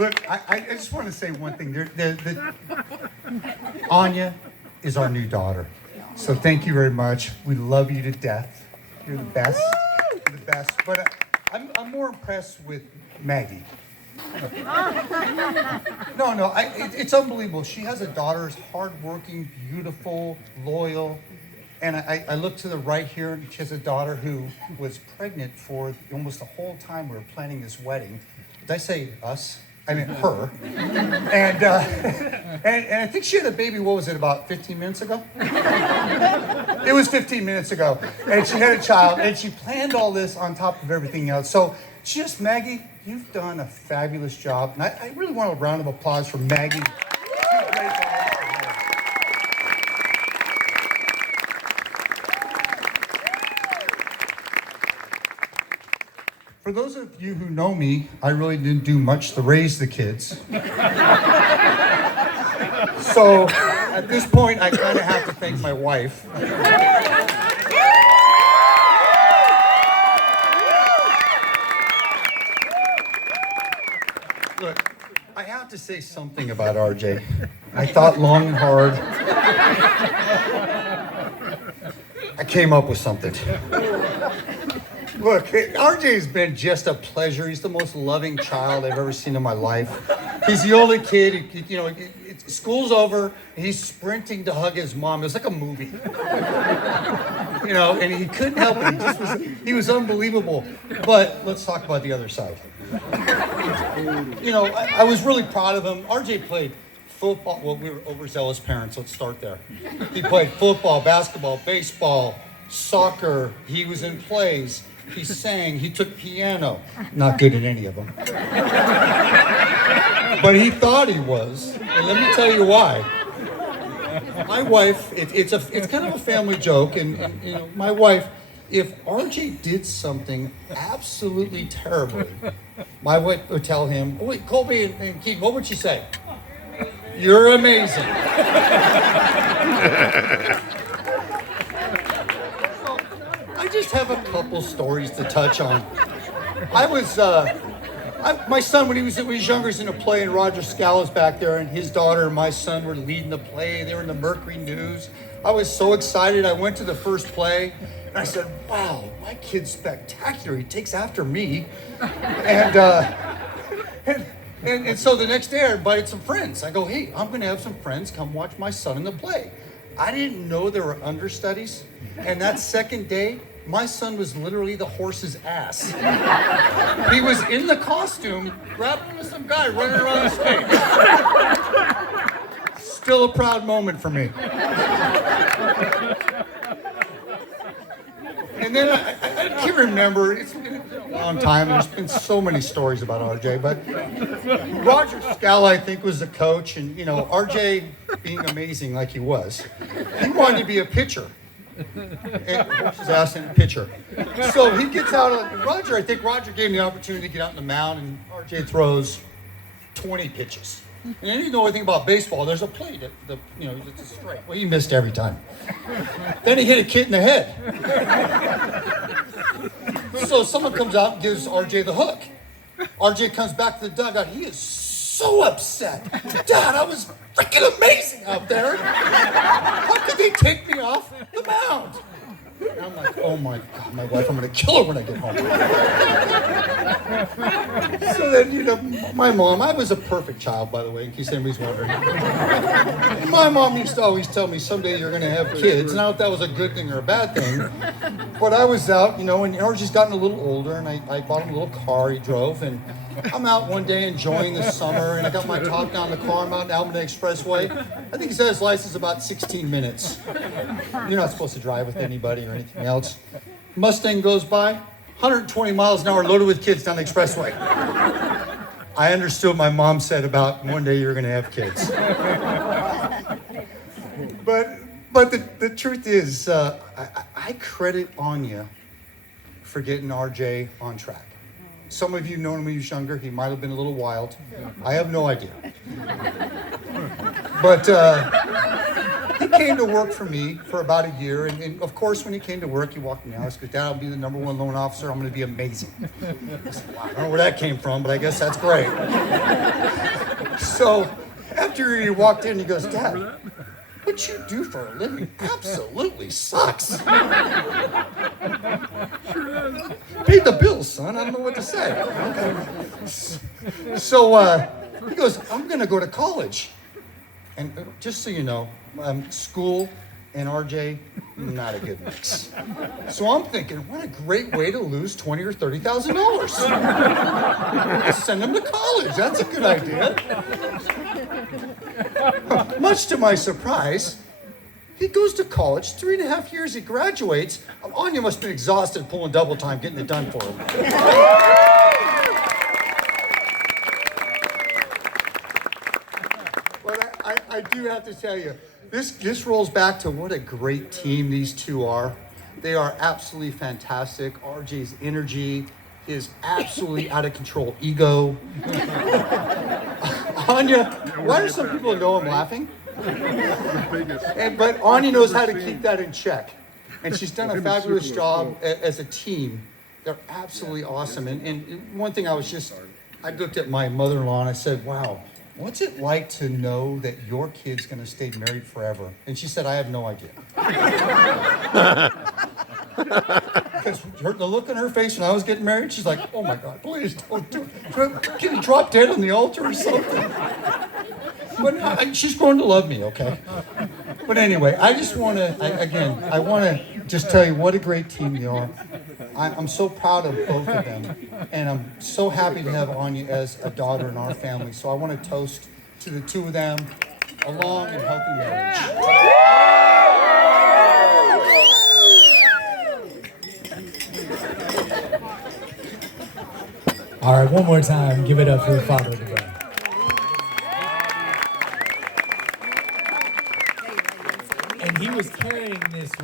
Look, I just want to say one thing. Anya is our new daughter. So thank you very much. We love you to death. You're the best. You're the best. But I'm more impressed with Maggie. No, it's unbelievable. She has a daughter who's hardworking, beautiful, loyal. And I look to the right here, and she has a daughter who was pregnant for almost the whole time we were planning this wedding. Did I say us? I mean her. And I think she had a baby, what was it, about 15 minutes ago? It was 15 minutes ago. And she had a child, and she planned all this on top of everything else. So Maggie, you've done a fabulous job. And I really want a round of applause for Maggie. For those of you who know me, I really didn't do much to raise the kids. So at this point, I kind of have to thank my wife. Look, I have to say something about RJ. I thought long and hard. I came up with something. Look, RJ's been just a pleasure. He's the most loving child I've ever seen in my life. He's the only kid, school's over, and he's sprinting to hug his mom. It was like a movie. And he couldn't help it. He was unbelievable. But let's talk about the other side. I was really proud of him. RJ played football. Well, we were overzealous parents. Let's start there. He played football, basketball, baseball, soccer. He was in plays. He sang, he took piano. Not good at any of them. But he thought he was. And let me tell you why. My wife, it's kind of a family joke, and my wife, if RJ did something absolutely terribly, my wife would tell him, oh, wait, Colby and Keith, what would she say? You're amazing. I just have a couple stories to touch on. My son, when he was younger, was in a play, and Roger Scala's back there, and his daughter and my son were leading the play. They were in the Mercury News. I was so excited. I went to the first play, and I said, wow, my kid's spectacular. He takes after me. And so the next day, I invited some friends. I go, hey, I'm going to have some friends come watch my son in the play. I didn't know there were understudies. And that second day, my son was literally the horse's ass. He was in the costume, grabbing with some guy running around the stage. Still a proud moment for me. And then I can't remember, it's been a long time, there's been so many stories about RJ, but Roger Scala, I think, was the coach, and RJ, being amazing like he was, he wanted to be a pitcher. And his ass in a pitcher. So he gets out of Roger. I think Roger gave him the opportunity to get out on the mound, and RJ throws 20 pitches. And he didn't know anything about baseball. There's a plate, it's a strike. Well, he missed every time. Then he hit a kid in the head. So someone comes out and gives RJ the hook. RJ comes back to the dugout. He is so upset. Dad, I was freaking amazing out there. How could they take me off the mound? And I'm like, oh my God, my wife, I'm going to kill her when I get home. So then, my mom, I was a perfect child, by the way, in case anybody's wondering. My mom used to always tell me, someday you're going to have kids. And I don't know if that was a good thing or a bad thing. But I was out, and Archie's gotten a little older, and I bought him a little car he drove, and I'm out one day enjoying the summer, and I got my top down the car. I'm out in Almaden Expressway. I think he said his license about 16 minutes. You're not supposed to drive with anybody or anything else. Mustang goes by, 120 miles an hour, loaded with kids down the expressway. I understood what my mom said about one day you're going to have kids. But the truth is, I credit Anya for getting RJ on track. Some of you know him when he was younger. He might have been a little wild. I have no idea. But he came to work for me for about a year, and of course, when he came to work, he walked in the house, goes, "Dad, I'll be the #1 loan officer. I'm going to be amazing." I said, "Wow, I don't know where that came from, but I guess that's great." So after he walked in, he goes, "Dad, what you do for a living absolutely sucks." Paid the bills, son. I don't know what to say. So he goes, "I'm going to go to college." And just so you know, school and RJ, not a good mix. So I'm thinking, what a great way to lose $20,000 or $30,000. Send him to college. That's a good idea. Much to my surprise, he goes to college. 3.5 years, he graduates. Anya must have been exhausted pulling double time, getting it done for him. I do have to tell you, this rolls back to what a great team these two are. They are absolutely fantastic. RJ's energy, his absolutely out of control ego. Anya, why do some people know I'm laughing? But Anya knows how to keep that in check. And she's done a fabulous job as a team. They're absolutely awesome. And one thing I looked at my mother-in-law and I said, "Wow, what's it like to know that your kid's going to stay married forever?" And she said, "I have no idea." Because the look on her face when I was getting married, she's like, "Oh my God, please don't do it. Can you drop dead on the altar or something?" But she's grown to love me, okay? But anyway, I just want to, I want to just tell you what a great team you are. I'm so proud of both of them, and I'm so happy to have Anya as a daughter in our family. So I want to toast to the two of them, a long and healthy marriage. All right, one more time, give it up for the father of the bride. And he was carrying this with